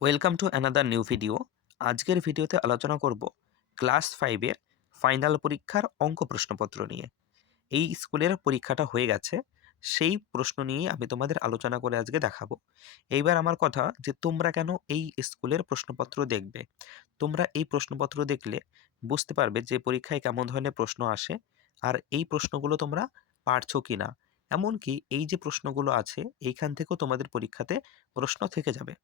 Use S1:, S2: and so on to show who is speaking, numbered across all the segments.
S1: Welcome to another new video আজকের ভিডিওতে আলোচনা করব ক্লাস ফাইভের ফাইনাল পরীক্ষার অঙ্ক প্রশ্নপত্র নিয়ে। এই স্কুলের পরীক্ষাটা হয়ে গেছে, সেই প্রশ্ন নিয়েই আমি তোমাদের আলোচনা করে আজকে দেখাবো। এইবার আমার কথা যে তোমরা কেন এই স্কুলের প্রশ্নপত্র দেখবে? তোমরা এই প্রশ্নপত্র দেখলে বুঝতে পারবে যে পরীক্ষায় কেমন ধরনের প্রশ্ন আসে, আর এই প্রশ্নগুলো তোমরা পারছ কি না এমনকি এই যে প্রশ্নগুলো আছে, এইখান থেকেও তোমাদের পরীক্ষাতে প্রশ্ন থেকে যাবে।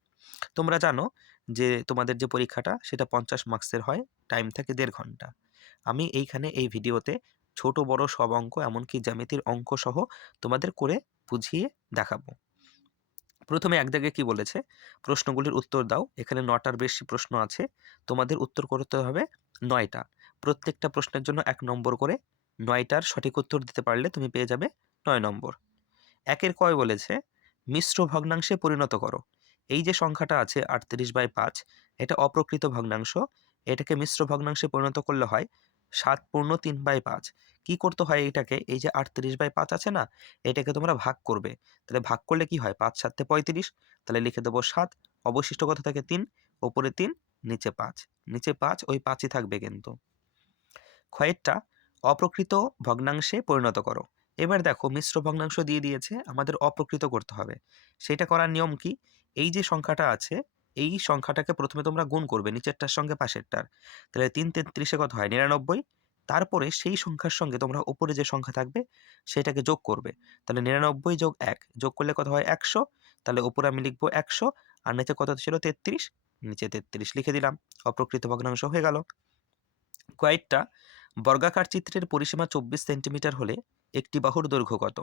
S1: তোমরা জানো যে তোমাদের যে পরীক্ষাটা, সেটা পঞ্চাশ মার্কসের হয়, টাইম থাকে দেড় ঘণ্টা। আমি এইখানে এই ভিডিওতে ছোট, বড় সব অঙ্ক, এমনকি জ্যামিতির অঙ্ক সহ তোমাদের করে বুঝিয়ে দেখাবো। প্রথমে এক জায়গায় কি বলেছে? প্রশ্নগুলির উত্তর দাও। এখানে নটার বেশি প্রশ্ন আছে। তোমাদের উত্তর করতে হবে নয়টা প্রত্যেকটা প্রশ্নের জন্য এক নম্বর করে নয়টার সঠিক উত্তর দিতে পারলে তুমি পেয়ে যাবে নয় নম্বর। একের কয় বলেছে, মিশ্র ভগ্নাংশে পরিণত করো। এই যে সংখ্যাটা আছে আটত্রিশ বাই পাঁচ, এটা অপ্রকৃত ভগ্নাংশ। এটাকে মিশ্র ভগ্নাংশে পরিণত করলে হয় সাত পূর্ণ তিন বাই পাঁচ। কি করতে হয় এটাকে? এই যে আটত্রিশ বাই পাঁচ আছে না, এটাকে তোমরা ভাগ করবে। তাহলে ভাগ করলে কি হয়? পাঁচ সাতে পঁয়ত্রিশ। তাহলে লিখে দেবো সাত, অবশিষ্ট কথা থাকে তিন, ওপরে তিন, নিচে পাঁচ। নিচে পাঁচ, ওই পাঁচই থাকবে কিন্তু। ক্ষয়েরটা অপ্রকৃত ভগ্নাংশে পরিণত করো। এবার দেখো মিশ্র ভগ্নাংশ দিয়ে দিয়েছে, আমাদের অপ্রকৃত করতে হবে। সেটা করার নিয়ম কি? এই যে সংখ্যাটা আছে, এই সংখ্যাটাকে প্রথমে তোমরা গুণ করবে, নিচেরটার সঙ্গে পাশেরটার। তাহলে তিন তেত্রিশে কত হয়? নিরানব্বই। তারপরে সেই সংখ্যার সঙ্গে তোমরা উপরে যে সংখ্যা থাকবে, সেটাকে যোগ করবে। তাহলে নিরানব্বই যোগ এক, যোগ করলে কত হয়? একশো। তাহলে উপরে আমি লিখব একশো, আর নিচে কত ছিল? তেত্রিশ। নিচে তেত্রিশ লিখে দিলাম, অপ্রকৃত ভগ্নাংশ হয়ে গেল। কয়েকটা বর্গাকার চিত্রের পরিসীমা চব্বিশ সেন্টিমিটার হলে একটি বাহুর দৈর্ঘ্য কত?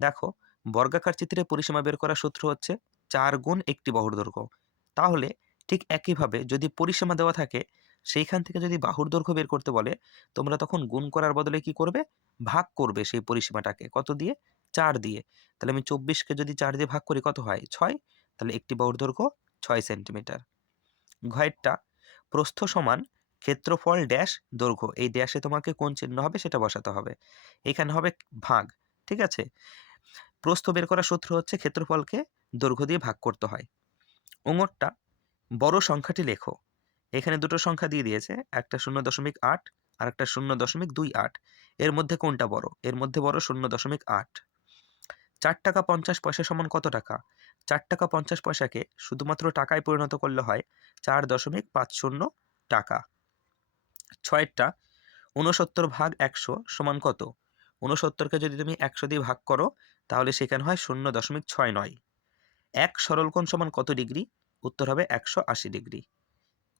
S1: দেখো, বর্গাকার চিত্রে পরিসীমা বের করার সূত্র হচ্ছে চার গুণ একটি বাহুর দৈর্ঘ্য। তাহলে ঠিক একইভাবে যদি পরিসীমা দেওয়া থাকে, সেইখান থেকে যদি বাহুর দৈর্ঘ্য বের করতে বলে, তোমরা তখন গুণ করার বদলে কি করবে? ভাগ করবে সেই পরিসীমাটাকে। কত দিয়ে? চার দিয়ে। তাহলে আমি চব্বিশকে যদি চার দিয়ে ভাগ করি, কত হয়? ছয়। তাহলে একটি বাহুর দৈর্ঘ্য ছয় সেন্টিমিটার। ঘয়েরটা প্রস্থ সমান ক্ষেত্রফল ড্যাশ দৈর্ঘ্য, এই ড্যাশে তোমাকে কোন চিহ্ন হবে সেটা বসাতে হবে। এখানে হবে ভাগ, ঠিক আছে? প্রস্থ বের করার সূত্র হচ্ছে ক্ষেত্রফলকে দৈর্ঘ্য দিয়ে ভাগ করতে হয়। ওঙরটা বড় সংখ্যাটি লেখো। এখানে দুটো সংখ্যা দিয়ে দিয়েছে, একটা শূন্য দশমিক আট আর একটা শূন্য দশমিক দুই আট। এর মধ্যে কোনটা বড়? এর মধ্যে বড় শূন্য দশমিক আট। চার টাকা পঞ্চাশ পয়সা সমান কত টাকা? চার টাকা পঞ্চাশ পয়সাকে শুধুমাত্র টাকায় পরিণত করলে হয় চার দশমিক পাঁচ শূন্য টাকা। ছয়েরটা, ঊনসত্তর ভাগ একশো সমান কত? ঊনসত্তরকে যদি তুমি একশো দিয়ে ভাগ করো, তাহলে সেখানে হয় শূন্য দশমিক ছয় নয়। এক সরলকোণ সমান কত ডিগ্রি? উত্তর হবে একশো আশি ডিগ্রি।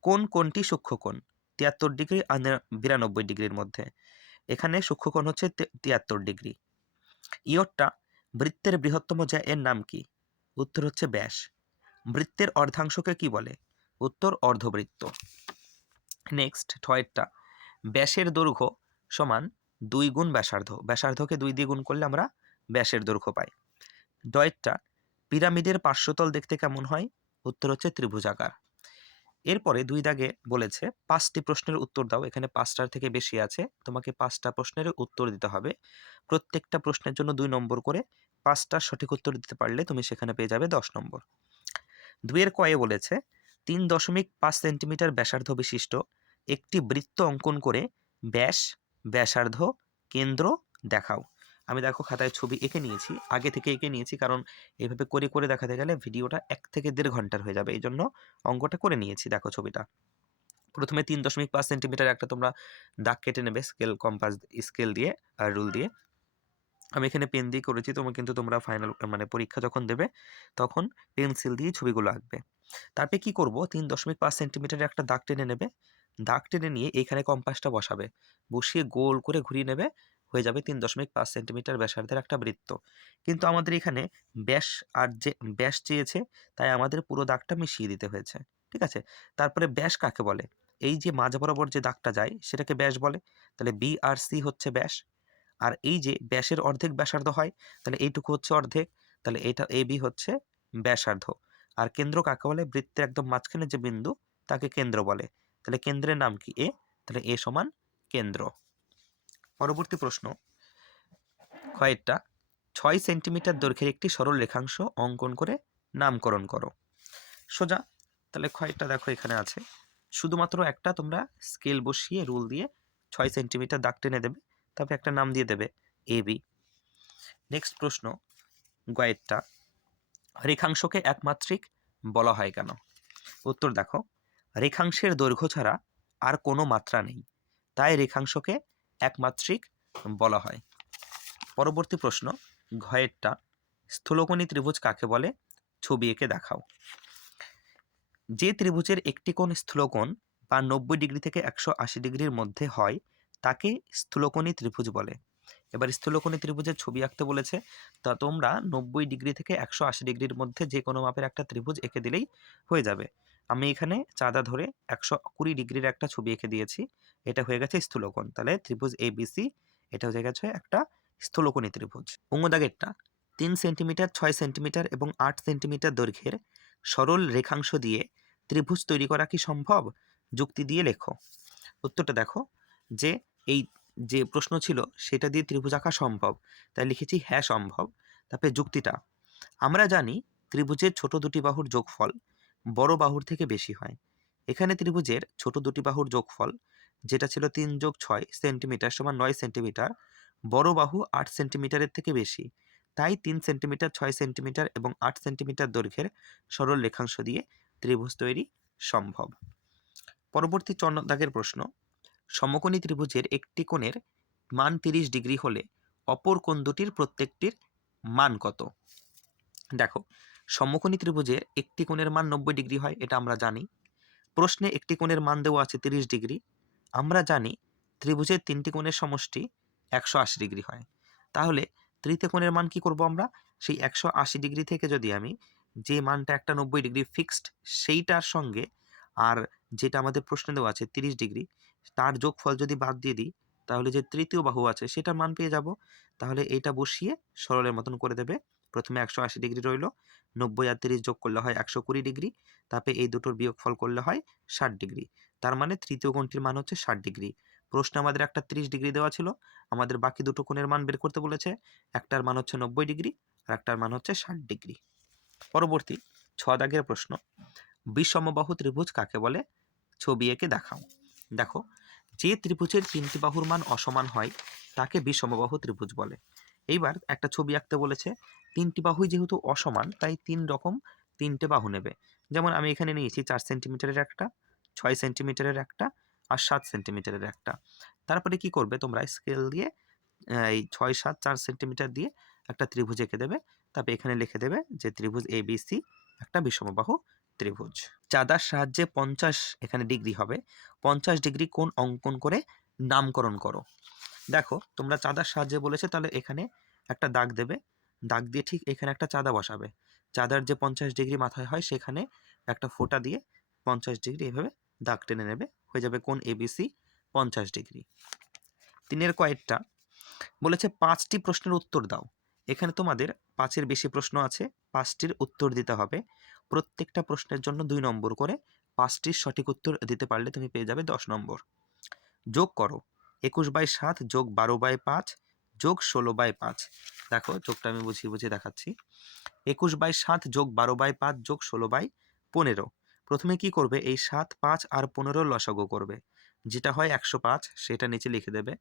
S1: কোন কোনটি সূক্ষ্মকোণ তিয়াত্তর ডিগ্রি আর বিরানব্বই ডিগ্রির মধ্যে। এখানে সূক্ষ্মকোণ হচ্ছে তিয়াত্তর ডিগ্রি। ইয়রটা বৃত্তের বৃহত্তম যা এর নাম কি? উত্তর হচ্ছে ব্যাস। বৃত্তের অর্ধাংশকে কি বলে? উত্তর অর্ধবৃত্ত। নেক্সট ছয়েরটা। ব্যাসের দৈর্ঘ্য সমান দুই গুণ ব্যাসার্ধ। ব্যাসার্ধকে দুই দিয়ে গুণ করলে আমরা ব্যাসের দৈর্ঘ্য পাই। ডয়েরটা পিরামিডের পার্শ্বতল দেখতে কেমন হয়? উত্তর হচ্ছে ত্রিভুজাকার। এরপরে দুই দাগে বলেছে, পাঁচটি প্রশ্নের উত্তর দাও। এখানে পাঁচটার থেকে বেশি আছে। তোমাকে পাঁচটা প্রশ্নের উত্তর দিতে হবে। প্রত্যেকটা প্রশ্নের জন্য দুই নম্বর করে পাঁচটা সঠিক উত্তর দিতে পারলে তুমি সেখানে পেয়ে যাবে দশ নম্বর। দুইয়ের কয়ে বলেছে, তিন দশমিক পাঁচ সেন্টিমিটার ব্যাসার্ধ বিশিষ্ট একটি বৃত্ত অঙ্কন করে ব্যাস, ব্যাসার্ধ, কেন্দ্র দেখাও। আমি দেখো খাতায় ছবি এঁকে নিয়েছি, আগে থেকে এঁকে নিয়েছি কারণ এভাবে করে করে দেখাতে গেলে ভিডিওটা এক থেকে দেড় ঘণ্টার হয়ে যাবে। এই জন্য অঙ্কটা করে নিয়েছি, দেখো ছবিটা। প্রথমে তিন দশমিক পাঁচ সেন্টিমিটার একটা তোমরা দাগ কেটে নেবে স্কেল, কম্পাস, স্কেল দিয়ে আর রুল দিয়ে। আমি এখানে পেন দিয়ে করেছি তোমার কিন্তু তোমরা ফাইনাল মানে পরীক্ষা যখন দেবে তখন পেন্সিল দিয়ে ছবিগুলো আঁকবে। তারপরে কি করব? তিন দশমিক পাঁচ সেন্টিমিটারের একটা দাগ টেনে নেবে দাগ টেনে নিয়ে এইখানে কম্পাসটা বসাবে। বসিয়ে গোল করে ঘুরিয়ে নেবে, হয়ে যাবে তিন দশমিক পাঁচ সেন্টিমিটার ব্যাসার্ধের একটা বৃত্ত। কিন্তু আমাদের এখানে ব্যাস আর যে, ব্যাস চেয়েছে, তাই আমাদের পুরো দাগটা মিশিয়ে দিতে হয়েছে। ঠিক আছে? তারপরে ব্যাস কাকে বলে? এই যে মাঝ বরাবর যে দাগটা যায়, সেটাকে ব্যাস বলে। তাহলে বি আর সি হচ্ছে ব্যাস। আর এই যে ব্যাসের অর্ধেক ব্যাসার্ধ হয়, তাহলে এইটুকু হচ্ছে অর্ধেক। তাহলে এটা এ বি হচ্ছে ব্যাসার্ধ। আর কেন্দ্র কাকে বলে? বৃত্তের একদম মাঝখানে যে বিন্দু, তাকে কেন্দ্র বলে। তাহলে কেন্দ্রের নাম কি এ? তাহলে এ সমান কেন্দ্র। পরবর্তী প্রশ্ন। কয়েকটা, ছয় সেন্টিমিটার দৈর্ঘ্যের একটি সরল রেখাংশ অঙ্কন করে নামকরণ করো। সোজা, তাহলে কয়েকটা দেখো এখানে আছে। শুধুমাত্র একটা তোমরা স্কেল বসিয়ে রুল দিয়ে ছয় সেন্টিমিটার দাগ টেনে দেবে, তারপরে একটা নাম দিয়ে দেবে এ, বি। নেক্সট প্রশ্ন গয়েরটা রেখাংশকে একমাত্রিক বলা হয় কেন? উত্তর দেখো রেখাংশের দৈর্ঘ্য ছাড়া আর কোনো মাত্রা নেই। তাই রেখাংশকে একমাত্রিক বলা হয়। পরবর্তী প্রশ্ন, ঘয়েরটা স্থূলকোণী ত্রিভুজ কাকে বলে? ছবি এঁকে দেখাও। যে ত্রিভুজের একটি কোণ স্থূলকোণ বা নব্বই ডিগ্রি থেকে একশো আশি ডিগ্রির মধ্যে হয়, তাকে স্থূলকোণী ত্রিভুজ বলে। এবার স্থূলকোণী ত্রিভুজের ছবি আঁকতে বলেছে, তা তোমরা নব্বই ডিগ্রি থেকে একশো আশি ডিগ্রির মধ্যে যে কোনো মাপের একটা ত্রিভুজ এঁকে দিলেই হয়ে যাবে। আমি এখানে চাঁদা ধরে একশো কুড়ি ডিগ্রির একটা ছবি এঁকে দিয়েছি। এটা হয়ে গেছে স্থূলকোণ। তাহলে ত্রিভুজ এ বিসি এটা হয়ে গেছে একটা স্থূলকোণী ত্রিভুজ। অঙ্গদাগেরটা তিন সেন্টিমিটার, ছয় সেন্টিমিটার এবং আট সেন্টিমিটার দৈর্ঘ্যের সরল রেখাংশ দিয়ে ত্রিভুজ তৈরি করা কি সম্ভব? যুক্তি দিয়ে লেখো। উত্তরটা দেখো, যে এই যে প্রশ্ন ছিল, সেটা দিয়ে ত্রিভুজ আঁকা সম্ভব। তাই লিখেছি হ্যাঁ সম্ভব। তারপরে যুক্তিটা, আমরা জানি ত্রিভুজের ছোট দুটি বাহুর যোগফল বড় বাহুর থেকে বেশি হয়। এখানে ত্রিভুজের ছোট দুটি বাহুর যোগফল, যেটা ছিল তিন যোগ ছয় সেন্টিমিটার সমান নয় সেন্টিমিটার, বড় বাহু আট সেন্টিমিটারের থেকে বেশি। তাই তিন সেন্টিমিটার, ছয় সেন্টিমিটার এবং আট সেন্টিমিটার দৈর্ঘ্যের সরল রেখাংশ দিয়ে ত্রিভুজ তৈরি সম্ভব। পরবর্তী চন্ন দাগের প্রশ্ন, সমকোণী ত্রিভুজের একটি কোণের মান তিরিশ ডিগ্রি হলে অপর কোণ দুটির প্রত্যেকটির মান কত? দেখো সমকোণী ত্রিভুজের একটি কোণের মান নব্বই ডিগ্রি হয়, এটা আমরা জানি। প্রশ্নে একটি কোণের মান দেওয়া আছে তিরিশ ডিগ্রি। আমরা জানি ত্রিভুজের তিনটি কোণের সমষ্টি একশো আশি ডিগ্রি হয়। তাহলে তৃতীয় কোণের মান কি করব আমরা? সেই একশো আশি ডিগ্রি থেকে যদি আমি যে মানটা একটা নব্বই ডিগ্রি ফিক্সড সেইটার সঙ্গে আর যেটা আমাদের প্রশ্নে দেওয়া আছে তিরিশ ডিগ্রি, তার যোগফল যদি বাদ দিয়ে দিই, তাহলে যে তৃতীয় বাহু আছে সেটার মান পেয়ে যাব। তাহলে এইটা বসিয়ে সরলের মতন করে দেবে প্রথমে একশো আশি ডিগ্রি রইল, নব্বই আর তিরিশ যোগ করলে হয় একশো কুড়ি ডিগ্রি, তারপরে এই দুটোর বিয়োগফল করলে হয় ষাট ডিগ্রি, তার মানে তৃতীয় কোণটির মান হচ্ছে ষাট ডিগ্রি। প্রশ্নে আমাদের একটা তিরিশ ডিগ্রি দেওয়া ছিল, আমাদের বাকি দুটো কোণের মান বের করতে বলেছে, একটার মান হচ্ছে নব্বই ডিগ্রি, আর একটার মান হচ্ছে ষাট ডিগ্রি। পরবর্তী ছ দাগের প্রশ্ন, বিষমবাহু ত্রিভুজ কাকে বলে? ছবি এঁকে দেখাও। দেখো, যে ত্রিভুজের তিনটি বাহুর মান অসমান হয়, তাকে বিষমবাহু ত্রিভুজ বলে। এইবার একটা ছবি আঁকতে বলেছে, তিনটি বাহুই যেহেতু অসমান, তাই তিন রকম তিনটে বাহু নেবে। যেমন আমি এখানে নিয়েছি চার সেন্টিমিটারের একটা, ছয় সেন্টিমিটারের একটা, আর সাত সেন্টিমিটারের একটা। তারপরে কি করবে তোমরা? স্কেল দিয়ে এই ছয়, সাত, চার সেন্টিমিটার দিয়ে একটা ত্রিভুজ এঁকে দেবে। তারপরে এখানে লিখে দেবে যে ত্রিভুজ এ বি সি একটা বিষমবাহু ত্রিভুজ। চাঁদার সাহায্যে পঞ্চাশ এখানে ডিগ্রি হবে। পঞ্চাশ ডিগ্রি কোন অঙ্কন করে নামকরণ করো। দেখো, তোমরা চাঁদার সাহায্যে বলেছে, তাহলে এখানে একটা দাগ দেবে। দাগ দিয়ে ঠিক এখানে একটা চাঁদা বসাবে। চাঁদার যে পঞ্চাশ ডিগ্রি মাথায় হয়, সেখানে একটা ফোঁটা দিয়ে পঞ্চাশ ডিগ্রি এভাবে দাগ টেনে নেবে। হয়ে যাবে কোন এবিসি পঞ্চাশ ডিগ্রি। তিনের কয়েকটা বলেছে, পাঁচটি প্রশ্নের উত্তর দাও। এখানে তোমাদের পাঁচের বেশি প্রশ্ন আছে, পাঁচটির উত্তর দিতে হবে। প্রত্যেকটা প্রশ্নের জন্য দুই নম্বর করে পাঁচটির সঠিক উত্তর দিতে পারলে তুমি পেয়ে যাবে দশ নম্বর। যোগ করো। একুশ বাই সাত যোগ বারো বাই পাঁচ যোগ ষোলো বাই পাঁচ। দেখো, যোগটা আমি বুঝিয়ে বুঝিয়ে দেখাচ্ছি। একুশ বাই সাত যোগ বারো বাই পাঁচ যোগ ষোলো বাই পনেরো। প্রথমে কি করবে? এই সাত, পাঁচ আর পনেরো লসাগু করবে। যেটা হয় একশো পাঁচ, সেটা নিচে লিখে দেবে।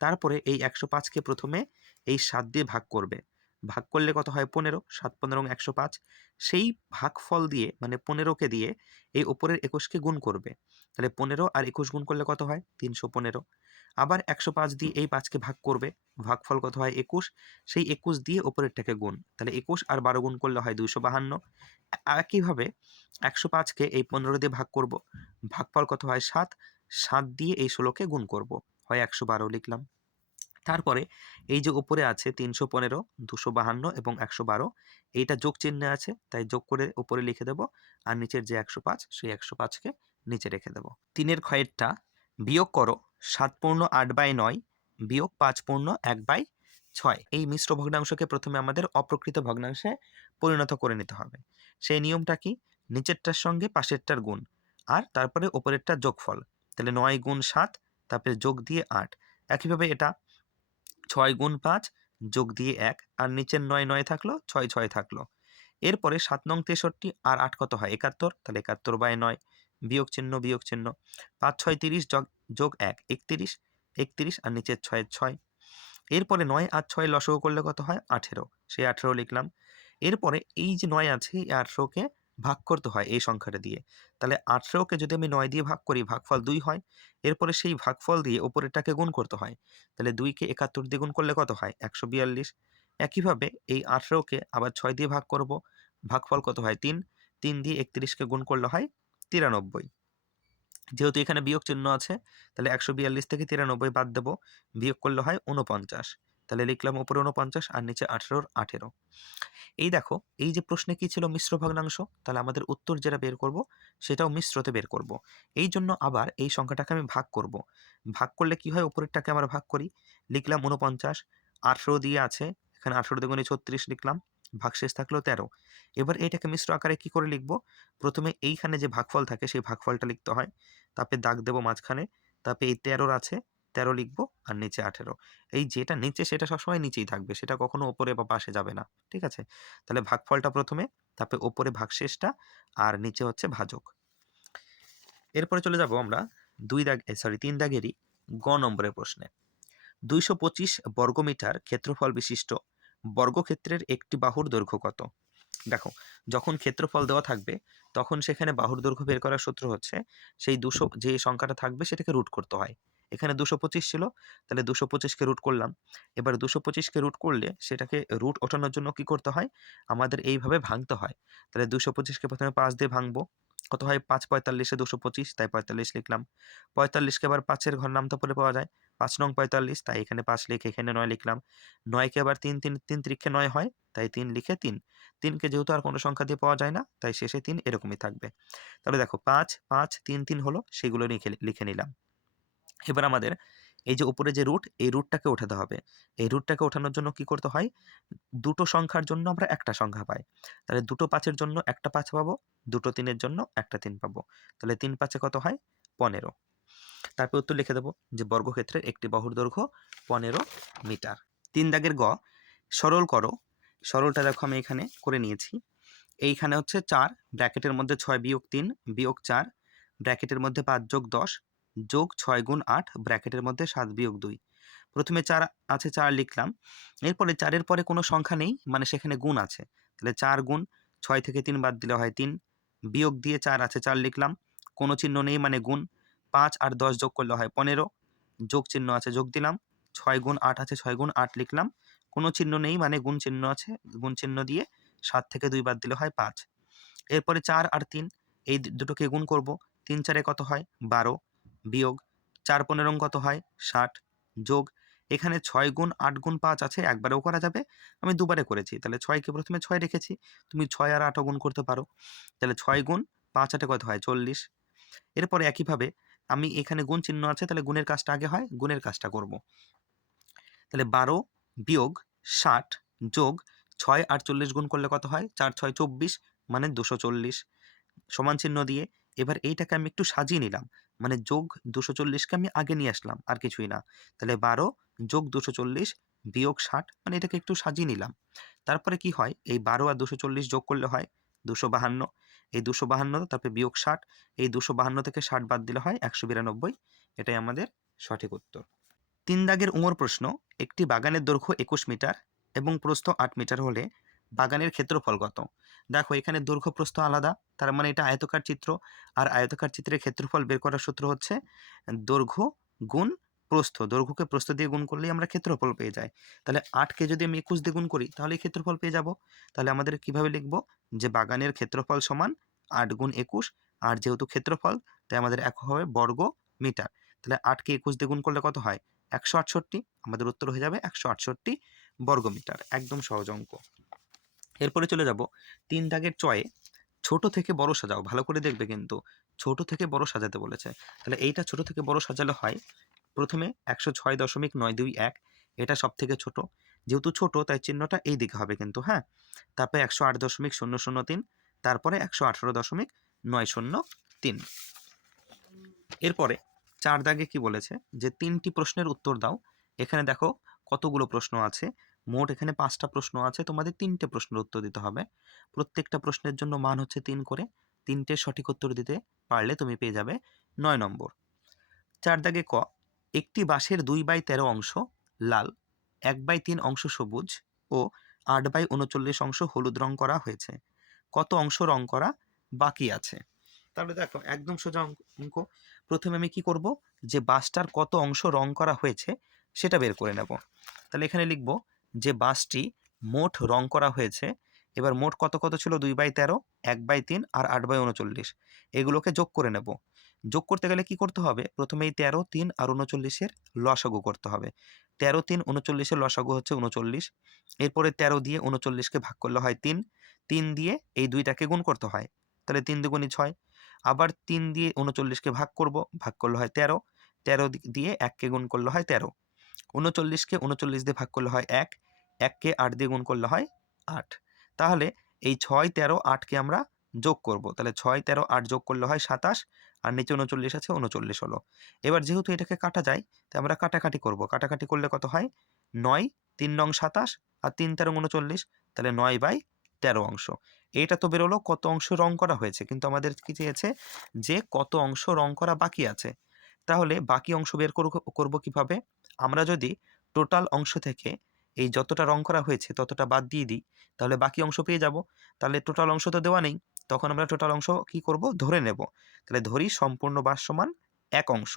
S1: তারপরে এই একশো পাঁচকে প্রথমে এই সাত দিয়ে ভাগ করবে। ভাগ করলে কত হয়? পনেরো। সাত, পনেরো একশো পাঁচ। সেই ভাগফল দিয়ে মানে পনেরোকে দিয়ে, এই ওপরের একুশকে গুণ করবে। তাহলে পনেরো আর একুশ গুণ করলে কত হয়? তিনশো পনেরো। আবার একশো পাঁচ দিয়ে এই পাঁচকে ভাগ করবে, ভাগফল কত হয় একুশ, সেই একুশ দিয়ে ওপরেরটাকে গুণ। তাহলে একুশ আর বারো গুণ করলে হয় দুইশো বাহান্ন। একইভাবে একশো পাঁচকে এই পনেরো দিয়ে ভাগ করব, ভাগফল কত হয় সাত সাত দিয়ে এই ষোলোকে গুণ করব, হয় একশো বারো লিখলাম। তারপরে এই যে উপরে আছে তিনশো পনেরো, দুশো বাহান্ন এবং একশো বারো, এইটা যোগ চিহ্নে আছে, তাই যোগ করে উপরে লিখে দেব, আর নিচের যে একশো পাঁচ, সেই একশো পাঁচকে নিচে রেখে দেব। তিনের ক্ষয়েরটা বিয়োগ করো সাত পূর্ণ আট বাই নয় বিয়োগ পাঁচ পূর্ণ এক বাই ছয়। এই মিশ্র ভগ্নাংশকে প্রথমে আমাদের অপ্রকৃত ভগ্নাংশে পরিণত করে নিতে হবে। সেই নিয়মটা কি? নিচেরটার সঙ্গে পাশেরটার গুণ আর তারপরে ওপরেরটার যোগফল। তাহলে নয় গুণ সাত, তারপরে যোগ দিয়ে আট। একইভাবে এটা ছয় গুণ পাঁচ, যোগ দিয়ে এক আর নিচের নয় নয় থাকল, ছয় ছয় থাকল। এরপরে সাত নং তেষট্টি আর আট কত হয়? একাত্তর, তাহলে একাত্তর বাই নয় বিয়োগ চিহ্ন বিয়োগ চিহ্ন। পাঁচ ছয় তিরিশ যোগ যোগ এক, একত্রিশ একত্রিশ আর নিচের ছয় ছয়। এরপরে নয় আর ছয় লসগু করলে কত হয়? আঠেরো। সেই আঠেরো লিখলাম। এরপরে এই যে নয় আছে, এই আঠেরোকে ভাগ করতে হয় এই সংখ্যাটা দিয়ে। তাহলে আঠেরোকে যদি আমি নয় দিয়ে ভাগ করি, ভাগফল দুই হয়। এরপরে সেই ভাগফল দিয়ে ওপরেরটাকে গুণ করতে হয়। তাহলে দুইকে একাত্তর দিয়ে গুণ করলে কত হয়? একশো বিয়াল্লিশ। একইভাবে এই আঠেরোকে আবার ছয় দিয়ে ভাগ করব। ভাগফল কত হয়? তিন। তিন দিয়ে একত্রিশকে গুণ করলে হয় তিরানব্বই। যেহেতু এখানে বিয়োগ চিহ্ন আছে, তাহলে একশো বিয়াল্লিশ থেকে তিরানব্বই বাদ দেবো। বিয়োগ করলে হয় উনপঞ্চাশ তাহলে লিখলাম উপরে উনপঞ্চাশ আর নিচে আঠেরোর আঠেরো। এই দেখো, এই যে প্রশ্নে কি ছিল মিশ্র ভগ্নাংশ? তাহলে আমাদের উত্তর যেটা বের করব, সেটাও মিশ্রতে বের করব। এই জন্য আবার এই সংখ্যাটাকে আমি ভাগ করব। ভাগ করলে কি হয়? উপরেরটাকে আমরা ভাগ করি। লিখলাম উনপঞ্চাশ আঠেরো দিয়ে আছে, এখানে আঠেরো দেগুণে ছত্রিশ লিখলাম। ভাগশেষ থাকল তেরো। এবার এটাকে মিশ্র আকারে কি করে লিখব? প্রথমে এইখানে যে ভাগফল থাকে, সেই ভাগফলটা লিখতে হয়। তারপরে দাগ দেবো মাঝখানে। তারপরে এই তেরোর আছে, তেরো লিখব আর নিচে আঠেরো। এই যেটা নিচে, সেটা সবসময় নিচেই থাকবে, সেটা কখনো ওপরে বা পাশে যাবে না, ঠিক আছে? তাহলে ভাগফলটা প্রথমে, তারপরে ওপরে ভাগশেষটা আর নিচে হচ্ছে ভাজক। এরপরে চলে যাব আমরা দুই দাগ সরি, তিন দাগেরই গ নম্বরের প্রশ্নে। দুইশো পঁচিশ বর্গমিটার ক্ষেত্রফল বিশিষ্ট বর্গক্ষেত্রের একটি বাহুর দৈর্ঘ্য কত? দেখো, যখন ক্ষেত্রফল দেওয়া থাকবে, তখন সেখানে বাহুর দৈর্ঘ্য বের করার সূত্র হচ্ছে সেই দুশো, যে সংখ্যাটা থাকবে সেটাকে রুট করতে হয়। এখানে দুশো পঁচিশ ছিল, তাহলে দুশো পঁচিশকে রুট করলাম। এবার দুশো পঁচিশকে রুট করলে সেটাকে রুট ওঠানোর জন্য কি করতে হয়? আমাদের এইভাবে ভাঙতে হয়। তাহলে দুশো পঁচিশকে প্রথমে পাঁচ দিয়ে ভাঙবো। কত হয়? পাঁচ পঁয়তাল্লিশে দুশো পঁচিশ, তাই পঁয়তাল্লিশ লিখলাম। পঁয়তাল্লিশকে আবার পাঁচের ঘর নামতে পরে পাওয়া যায়। পাঁচ নং পঁয়তাল্লিশ, তাই এখানে পাঁচ লিখে এখানে নয় লিখলাম। নয়কে আবার তিন তিন তিন ত্রিক্ষে নয় হয়, তাই তিন লিখে তিন। তিনকে যেহেতু আর কোনো সংখ্যা দিয়ে পাওয়া যায় না, তাই শেষে তিন এরকমই থাকবে। তাহলে দেখো, পাঁচ পাঁচ, তিন তিন হলো, সেগুলো লিখে লিখে নিলাম। এবার আমাদের এই যে উপরে যে রুট এই রুটটাকে ওঠাতে হবে। এই রুটটাকে ওঠানোর জন্য কি করতে হয়? দুটো সংখ্যার জন্য আমরা একটা সংখ্যা পাই। তাহলে দুটো পাঁচের জন্য একটা পাঁচ পাবো, দুটো তিনের জন্য একটা তিন পাবো। তাহলে তিন পাঁচে কত হয়? পনেরো। তারপর উত্তর লিখে দেবো যে বর্গক্ষেত্রের একটি বাহুর দৈর্ঘ্য পনেরো মিটার। তিন দাগের গ, সরল করো। সরলটা দেখো আমি এখানে করে নিয়েছি। এইখানে হচ্ছে চার, ব্র্যাকেটের মধ্যে ছয় বিয়োগ তিন, বিয়োগ চার, ব্র্যাকেটের মধ্যে পাঁচ যোগ দশ, যোগ ছয় গুণ আট, ব্র্যাকেটের মধ্যে সাত বিয়োগ দুই। প্রথমে চার আছে, চার লিখলাম। এরপরে চারের পরে কোনো সংখ্যা নেই মানে সেখানে গুণ আছে। তাহলে চার গুণ ছয় থেকে তিন বাদ দিলে হয় তিন। বিয়োগ দিয়ে চার আছে, চার লিখলাম। কোনো চিহ্ন নেই মানে গুণ। পাঁচ আর দশ যোগ করলে হয় পনেরো। যোগ চিহ্ন আছে, যোগ দিলাম। ছয় গুণ আট আছে, ছয় গুণ আট লিখলাম। কোনো চিহ্ন নেই মানে গুণ চিহ্ন আছে, গুণ চিহ্ন দিয়ে সাত থেকে দুই বাদ দিলে হয় পাঁচ। এরপরে চার আর তিন, এই দুটোকে গুণ করব। তিন চারে কত হয়? বারো। বিয়োগ চার পনেরো কত হয়? ষাট। যোগ, এখানে ছয় গুণ আট গুণ পাঁচ আছে, একবারেও করা যাবে। আমি দুবারে করেছি, তাহলে ছয়কে প্রথমে ছয় রেখেছি? তুমি ছয় আর আটও গুণ করতে পারো। তাহলে ছয় গুণ পাঁচ আটে কত হয়? চল্লিশ। এরপরে একইভাবে আমি এখানে গুণ চিহ্ন আছে, তাহলে গুণের কাজটা আগে হয়, গুণের কাজটা করব। তাহলে বারো বিয়োগ ষাট যোগ ছয় আর চল্লিশ গুণ করলে কত হয়? চার, ছয়, চব্বিশ মানে দুশো চল্লিশ। সমান চিহ্ন দিয়ে এবার এইটাকে আমি একটু সাজিয়ে নিলাম। মানে যোগ দুশো চল্লিশকে আমি আগে নিয়ে আসলাম, আর কিছুই না। তাহলে বারো যোগ দুশো চল্লিশ বিয়োগ ষাট মানে এটাকে একটু সাজিয়ে নিলাম। তারপরে কি হয়? এই বারো আর দুশো চল্লিশ যোগ করলে হয় দুশো বাহান্ন। এই দুশো বাহান্ন, তারপরে বিয়োগ ষাট, এই দুশো বাহান্ন থেকে ষাট বাদ দিলে হয় একশো বিরানব্বই। এটাই আমাদের সঠিক উত্তর। তিন দাগের উমর প্রশ্ন, একটি বাগানের দৈর্ঘ্য একুশ মিটার এবং প্রস্থ আট মিটার হলে বাগানের ক্ষেত্রফল কত? দেখো, এখানে দৈর্ঘ্য, প্রস্থ আলাদা, তার মানে এটা আয়তকার চিত্র, আর আয়তকার চিত্রের ক্ষেত্রফল বের করার সূত্র হচ্ছে দৈর্ঘ্য গুণ প্রস্থ। দৈর্ঘ্যকে প্রস্থ দিয়ে গুণ করলেই আমরা ক্ষেত্রফল পেয়ে যাই। তাহলে আটকে যদি আমি একুশ দিয়ে গুণ করি, তাহলে ক্ষেত্রফল পেয়ে যাব। তাহলে আমাদের কীভাবে লিখব? যে বাগানের ক্ষেত্রফল সমান আট গুণ একুশ, আর যেহেতু ক্ষেত্রফল, তাই আমাদের এক হবে বর্গ মিটার। তাহলে আটকে একুশ দিয়ে গুণ করলে কত হয়? একশো আটষট্টি। আমাদের উত্তর হয়ে যাবে একশো আটষট্টি বর্গমিটার একদম সহজ অঙ্ক। এরপরে চলে যাব তিন দাগের চয়ে, ছোট থেকে বড় সাজাও, ভালো করে দেখবে কিন্তু, ছোট থেকে বড় সাজাতে বলেছে। তাহলে এইটা ছোট থেকে বড় সাজালে হয়, প্রথমে একশো ছয় দশমিক নয় দুই এক, এটা সব থেকে ছোট। যেহেতু ছোট, তাই চিহ্নটা এই দিকে হবে কিন্তু হ্যাঁ? তারপরে একশো আট দশমিক শূন্য শূন্য তিন, তারপরে একশো আঠারো দশমিক নয় শূন্য তিন। এরপরে চার দাগে কি বলেছে? যে তিনটি প্রশ্নের উত্তর দাও। এখানে দেখো কতগুলো প্রশ্ন আছে। মোট এখানে পাঁচটা প্রশ্ন আছে, তোমাদের তিনটে প্রশ্নের উত্তর দিতে হবে। প্রত্যেকটা প্রশ্নের জন্য মান হচ্ছে তিন করে। তিনটে সঠিক উত্তর দিতে পারলে তুমি পেয়ে যাবে নয় নম্বর। চার দাগে ক, একটি বাঁশের দুই বাই তেরো অংশ লাল। এক বাই তিন অংশ সবুজ ও আট বাই উনচল্লিশ অংশ হলুদ রং করা হয়েছে। কত অংশ রং করা বাকি আছে? তাহলে দেখো, একদম সোজা অঙ্ক- প্রথমে আমি কি করব? যে বাসটার কত অংশ রং করা হয়েছে, সেটা বের করে নেব। তাহলে এখানে লিখব যে বাসটি মোট রং করা হয়েছে, এবার মোট কত কত ছিল? দুই বাই তেরো, এক বাই তিন আর আট বাই উনচল্লিশ। এগুলোকে যোগ করে নেব। যোগ করতে গেলে কি করতে হবে? প্রথমে এই তেরো, তিন আর উনচল্লিশের লসাগু করতে হবে। তেরো, তিন, উনচল্লিশের লসাগু হচ্ছে উনচল্লিশ। এরপরে তেরো দিয়ে উনচল্লিশকে ভাগ করলে হয় তিন। তিন দিয়ে এই দুইটাকে গুণ করতে হয়। তাহলে তিন দুগুণি ছয়। আবার তিন দিয়ে উনচল্লিশকে ভাগ করব, ভাগ করলে হয় তেরো। তেরো দিয়ে এককে গুণ করলে হয় তেরো। উনচল্লিশকে উনচল্লিশ দিয়ে ভাগ করলে হয় এক। এককে আট দিয়ে গুণ করলে হয় আট। তাহলে এই ছয়, তেরো, আটকে আমরা যোগ করব। তাহলে ছয়, তেরো, আট যোগ করলে হয় সাতাশ। আর নিচে উনচল্লিশ আছে উনচল্লিশ হলো। এবার যেহেতু এটাকে কাটা যায়, তাই আমরা কাটাকাটি করব। কাটাকাটি করলে কত হয়? নয়, তিন নং সাতাশ আর তিন তেরো উনচল্লিশ তাহলে নয় বাই তেরো অংশ। এটা তো বেরোলো, কত অংশ রং করা হয়েছে? কিন্তু আমাদের কি চেয়েছে যে, কত অংশ রং করা বাকি আছে? তাহলে বাকি অংশ বের করব কীভাবে? আমরা যদি টোটাল অংশ থেকে এই যতটা রং করা হয়েছে ততটা বাদ দিয়ে দিই। তাহলে বাকি অংশ পেয়ে যাব। তাহলে টোটাল অংশ তো দেওয়া নেই। তখন আমরা টোটাল অংশ কি করব? ধরে নেব। তাহলে ধরি সম্পূর্ণ বাস সমান এক অংশ।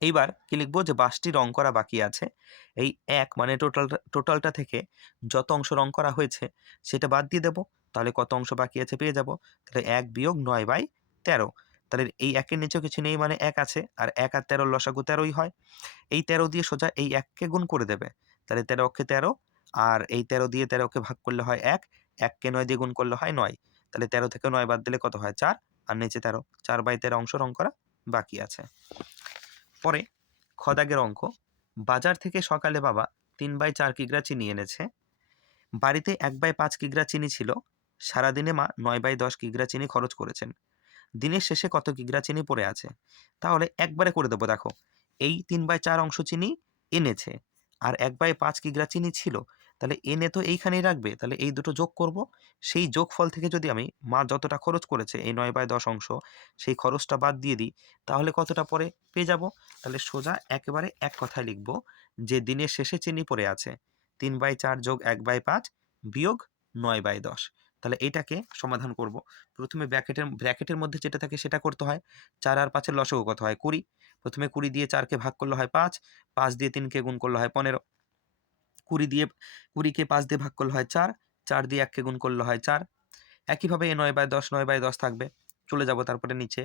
S1: এইবার কি লিখব? যে বাসটি রং করা বাকি আছে। এই এক মানে টোটালটা টোটালটা থেকে যত অংশ রং করা হয়েছে সেটা বাদ দিয়ে দেবো। তাহলে কত অংশ বাকি আছে পেয়ে যাব? তাহলে এক বিয়োগ নয় বাই তেরো। তাহলে এই একের নিচেও কিছু নেই মানে এক আছে। আর এক আর তেরো লসাগু তেরোই হয়। এই তেরো দিয়ে সোজা এই এককে গুণ করে দেবে। তাহলে তেরো অক্ষে তেরো আর এই তেরো দিয়ে তেরোকে ভাগ করলে হয় এক, এককে নয় দিয়ে গুণ করলে হয় নয়। তাহলে তেরো থেকে নয় বাদ দিলে কত হয়? চার আর নিচে তেরো। চার বাই তেরো অংশ রং করা বাকি আছে। পরে খদাগের অঙ্ক। বাজার থেকে সকালে বাবা তিন বাই চার কিগ্রা চিনি এনেছে। বাড়িতে এক বাই পাঁচ কিগ্রা চিনি ছিল। সারাদিনে মা নয় বাই দশ কিগ্রা চিনি খরচ করেছেন। দিনের শেষে কত কিগ্রা চিনি পড়ে আছে? তাহলে একবারে করে দেবো, দেখো। এই তিন বাই চার অংশ চিনি এনেছে। আর এক বাই পাঁচ কিগ্রা চিনি ছিল? তাহলে এনে তো এইখানেই রাখবে। তাহলে এই দুটো যোগ করব। সেই যোগফল থেকে যদি আমি মা যতটা খরচ করেছে, এই নয় বাই দশ অংশ, সেই খরচটা বাদ দিয়ে দিই, তাহলে কতটা পরে পেয়ে যাব? তাহলে সোজা একেবারে এক কথায় লিখব যে দিনের শেষে চিনি পড়ে আছে, তিন বাই চার যোগ এক বাই পাঁচ বিয়োগ নয় বাই দশ। তাহলে এইটাকে সমাধান করব। প্রথমে ব্র্যাকেটের ব্র্যাকেটের মধ্যে যেটা থাকে সেটা করতে হয়। চার আর পাঁচের লসগু কত হয় কুড়ি। প্রথমে কুড়ি দিয়ে চারকে ভাগ করলে হয় পাঁচ পাঁচ দিয়ে তিনকে গুণ করলে হয় পনেরো। কুড়ি দিয়ে, কুড়িকে পাঁচ দিয়ে ভাগ করলে হয় চার চার দিয়ে এককে গুণ করলে হয় চার। একইভাবে এ নয় বাই দশ, নয় বাই দশ থাকবে। চলে যাব তারপরে নিচে।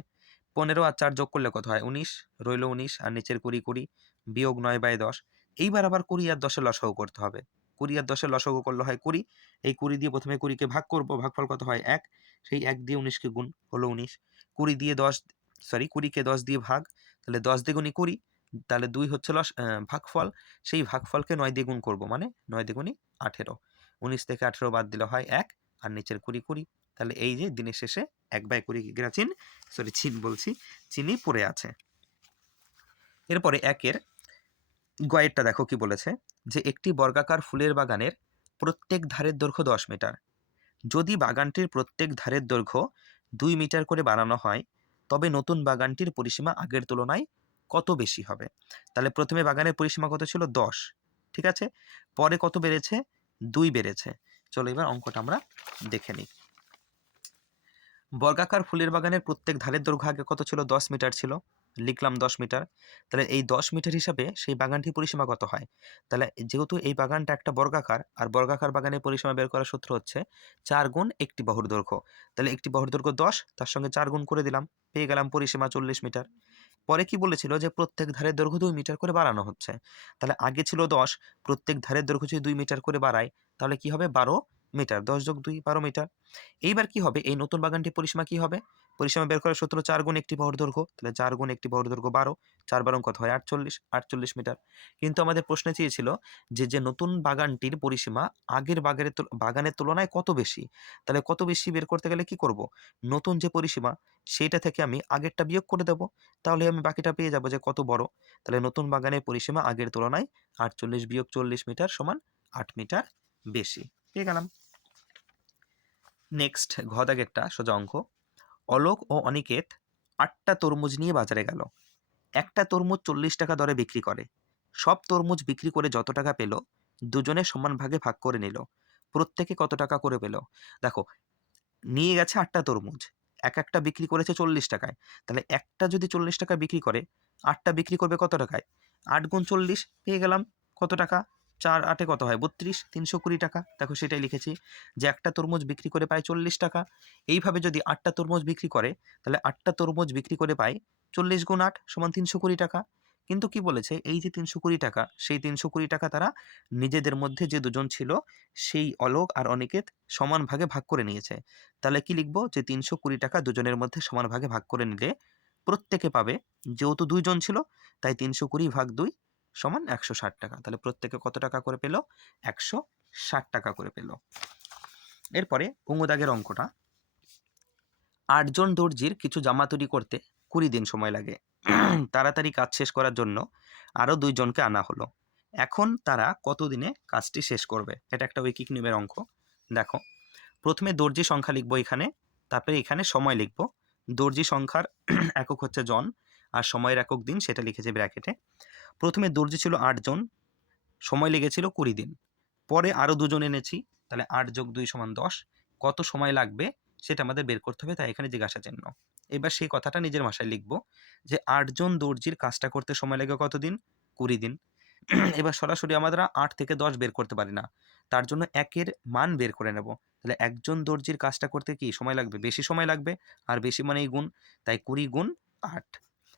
S1: পনেরো আর চার যোগ করলে কত হয়? উনিশ, রইল উনিশ আর নিচের কুড়ি কুড়ি বিয়োগ নয় বাই দশ। এইবার আবার কুড়ি আর দশের লসাগু করতে হবে। কুড়ি আর দশের লসাগু করলে হয় কুড়ি। এই কুড়ি দিয়ে প্রথমে কুড়িকে ভাগ করব, ভাগফল কত হয়? এক। সেই এক দিয়ে উনিশকে গুণ হলো উনিশ। কুড়ি দিয়ে দশ সরি কুড়িকে দশ দিয়ে ভাগ তাহলে দশ দ্বিগুণি কুড়ি, তাহলে দুই হচ্ছে লস ভাগফল, সেই ভাগফলকে নয় দিয়ে গুণ করব মানে নয় দ্বিগুণি আঠেরো। উনিশ থেকে আঠেরো বাদ দিলে হয় এক, আর নিচের কুড়ি কুড়ি, তাহলে এই যে দিনের শেষে এক বাই কুড়ি কিগ্রা চিন সরি চিন বলছি চিনি পড়ে আছে। এরপরে একের গয়েরটা দেখো কি বলেছে, যে একটি বর্গাকার ফুলের বাগানের প্রত্যেক ধারের দৈর্ঘ্য দশ মিটার। যদি বাগানটির প্রত্যেক ধারের দৈর্ঘ্য দুই মিটার করে বানানো হয় তবে নতুন বাগানটির পরিসীমা আগের তুলনায় কত বেশি হবে? তাহলে প্রথমে বাগানের পরিসীমা কত ছিল? দশ। ঠিক আছে? পরে কত বেড়েছে? দুই বেড়েছে। চলো এবার অঙ্কটা আমরা দেখে নিই। বর্গাকার ফুলের বাগানের প্রত্যেক ধারের দৈর্ঘ্য আগে কত ছিল? দশ মিটার ছিল। লিখলাম দশ মিটার। তাহলে এই দশ মিটার হিসাবে সেই বাগানটির পরিসীমা কত হয়? তাহলে যেহেতু এই বাগানটা একটা বর্গাকার, আর বর্গাকার বাগানের পরিসীমা বের করার সূত্র হচ্ছে চার গুণ একটি বাহুর দৈর্ঘ্য। তাহলে একটি বাহুর দৈর্ঘ্য দশ, তার সঙ্গে চার গুণ করে দিলাম, পেয়ে গেলাম পরিসীমা চল্লিশ মিটার। পরে কি বলেছিল যে প্রত্যেক ধারের দৈর্ঘ্য দুই মিটার করে বাড়ানো হচ্ছে? তাহলে আগে ছিল দশ, প্রত্যেক ধারের দৈর্ঘ্য যদি দুই মিটার করে বাড়ায়, তাহলে কি হবে? বারো মিটার, দশ যোগ দুই, বারো মিটার। এইবার কি হবে? এই নতুন বাগানটির পরিসীমা কি হবে? পরিসীমা বের করার সূত্র চার গুণ একটি বাহুর দৈর্ঘ্য, তাহলে চার গুণ একটি বাহুর দৈর্ঘ্য বারো, চার বারো কত হয় আটচল্লিশ আটচল্লিশ মিটার। কিন্তু আমাদের প্রশ্নে চেয়েছিল যে যে নতুন বাগানটির পরিসীমা আগের বাগানের বাগানের তুলনায় কত বেশি? তাহলে কত বেশি বের করতে গেলে কি করব? নতুন যে পরিসীমা, সেইটা থেকে আমি আগেরটা বিয়োগ করে দেব। তাহলে আমি বাকিটা পেয়ে যাব যে কত বড়। তাহলে নতুন বাগানের পরিসীমা আগের তুলনায় আটচল্লিশ বিয়োগ চল্লিশ মিটার সমান আট মিটার বেশি। পেয়ে গেলাম। নেক্সট ঘ দাগেরটা সোজা অঙ্ক। অলোক ও অনিকেত আটটা তরমুজ নিয়ে বাজারে গেল। একটা তরমুজ চল্লিশ টাকা দরে বিক্রি করে। সব তরমুজ বিক্রি করে যত টাকা পেল, দুজনে সমান ভাগে ভাগ করে নিল। প্রত্যেকে কত টাকা করে পেল? দেখো, নিয়ে গেছে আটটা তরমুজ। এক একটা বিক্রি করেছে চল্লিশ টাকায়। তাহলে একটা যদি চল্লিশ টাকা বিক্রি করে, আটটা বিক্রি করবে কত টাকায়? আট গুণ চল্লিশ পেয়ে গেলাম কত টাকা? চার আটে কত হয়? বত্রিশ, তিনশো কুড়ি টাকা। দেখো সেটাই লিখেছি। যে একটা তরমুজ বিক্রি করে পায় চল্লিশ টাকা। এইভাবে যদি আটটা তরমুজ বিক্রি করে, তাহলে আটটা তরমুজ বিক্রি করে পায় চল্লিশ গুণ আট সমান তিনশো কুড়ি টাকা। কিন্তু কি বলেছে? এই যে তিনশো কুড়ি টাকা, সেই তিনশো কুড়ি টাকা তারা নিজেদের মধ্যে যে দুজন ছিল, সেই অলোক আর অনিকেত সমান ভাগে ভাগ করে নিয়েছে। তাহলে কি লিখব? যে তিনশো কুড়ি টাকা দুজনের মধ্যে সমান ভাগে ভাগ করে নিলে প্রত্যেকে পাবে। যেহেতু দুইজন ছিল, তাই তিনশো কুড়ি ভাগ দুই সমান একশো ষাট টাকা। তাহলে প্রত্যেকে কত টাকা করে পেল? একশো ষাট টাকা করে পেল। এরপরে কুঙ্গুদাগের অঙ্কটা। আটজন দর্জির কিছু জামা তৈরি করতে কুড়ি দিন সময় লাগে। তাড়াতাড়ি কাজ শেষ করার জন্য আরও দুইজনকে আনা হলো। এখন তারা কতদিনে কাজটি শেষ করবে? এটা একটা ঐকিক নিয়মের অঙ্ক। দেখো, প্রথমে দর্জি সংখ্যা লিখব এখানে, তারপরে এখানে সময় লিখব। দর্জি সংখ্যার একক হচ্ছে জন, আর সময়ের একক দিন সেটা লিখেছে ব্র্যাকেটে। প্রথমে দর্জি ছিল আটজন সময় লেগেছিল কুড়ি দিন। পরে আরও দুজন এনেছি, তাহলে আট যোগ দুই সমান দশ। কত সময় লাগবে সেটা আমাদের বের করতে হবে, তাই এখানে জিজ্ঞাসা চিহ্ন। এবার সেই কথাটা নিজের ভাষায় লিখব যে আটজন দর্জির কাজটা করতে সময় লাগে কতদিন কুড়ি দিন। এবার সরাসরি আমরা আট থেকে দশ বের করতে পারি না। তার জন্য একের মান বের করে নেব। তাহলে একজন দর্জির কাজটা করতে কি সময় লাগবে? বেশি সময় লাগবে, আর বেশি মানেই গুণ, তাই কুড়ি গুণ আট।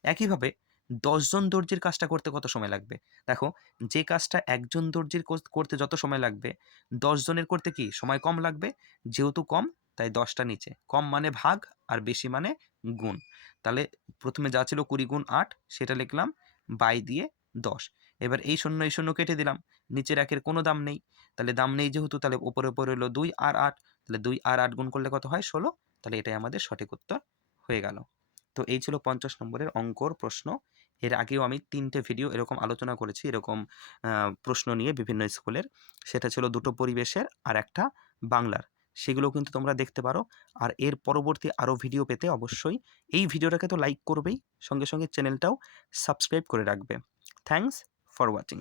S1: একইভাবে দশজন দর্জির কাজটা করতে কত সময় লাগবে? দেখো, যে কাজটা একজন দর্জির করতে যত সময় লাগবে দশজনের করতে কি সময় কম লাগবে? যেহেতু কম, তাই দশটা নিচে। কম মানে ভাগ, আর বেশি মানে গুণ। তাহলে প্রথমে যা ছিল কুড়ি গুণ আট, সেটা লিখলাম বাই দিয়ে দশ। এবার এই শূন্য এই শূন্য কেটে দিলাম। নিচের একের কোনো দাম নেই। তাহলে দাম নেই যেহেতু, তাহলে ওপরে ওপরে হলো দুই আর আট। তাহলে দুই আর আট গুণ করলে কত হয়? ষোলো। তাহলে এটাই আমাদের সঠিক উত্তর হয়ে গেল। তো এই ছিল পঞ্চাশ নম্বরের অঙ্কর প্রশ্ন। এর আগেও আমি তিনটে ভিডিও এরকম আলোচনা করেছি, এরকম প্রশ্ন নিয়ে বিভিন্ন স্কুলের সেটা ছিল দুটো পরিবেশের আর একটা বাংলার। সেগুলো কিন্তু তোমরা দেখতে পারো। আর এর পরবর্তী আরও ভিডিও পেতে অবশ্যই এই ভিডিওটাকে তো লাইক করবেই। সঙ্গে সঙ্গে চ্যানেলটাও সাবস্ক্রাইব করে রাখবে। Thanks for watching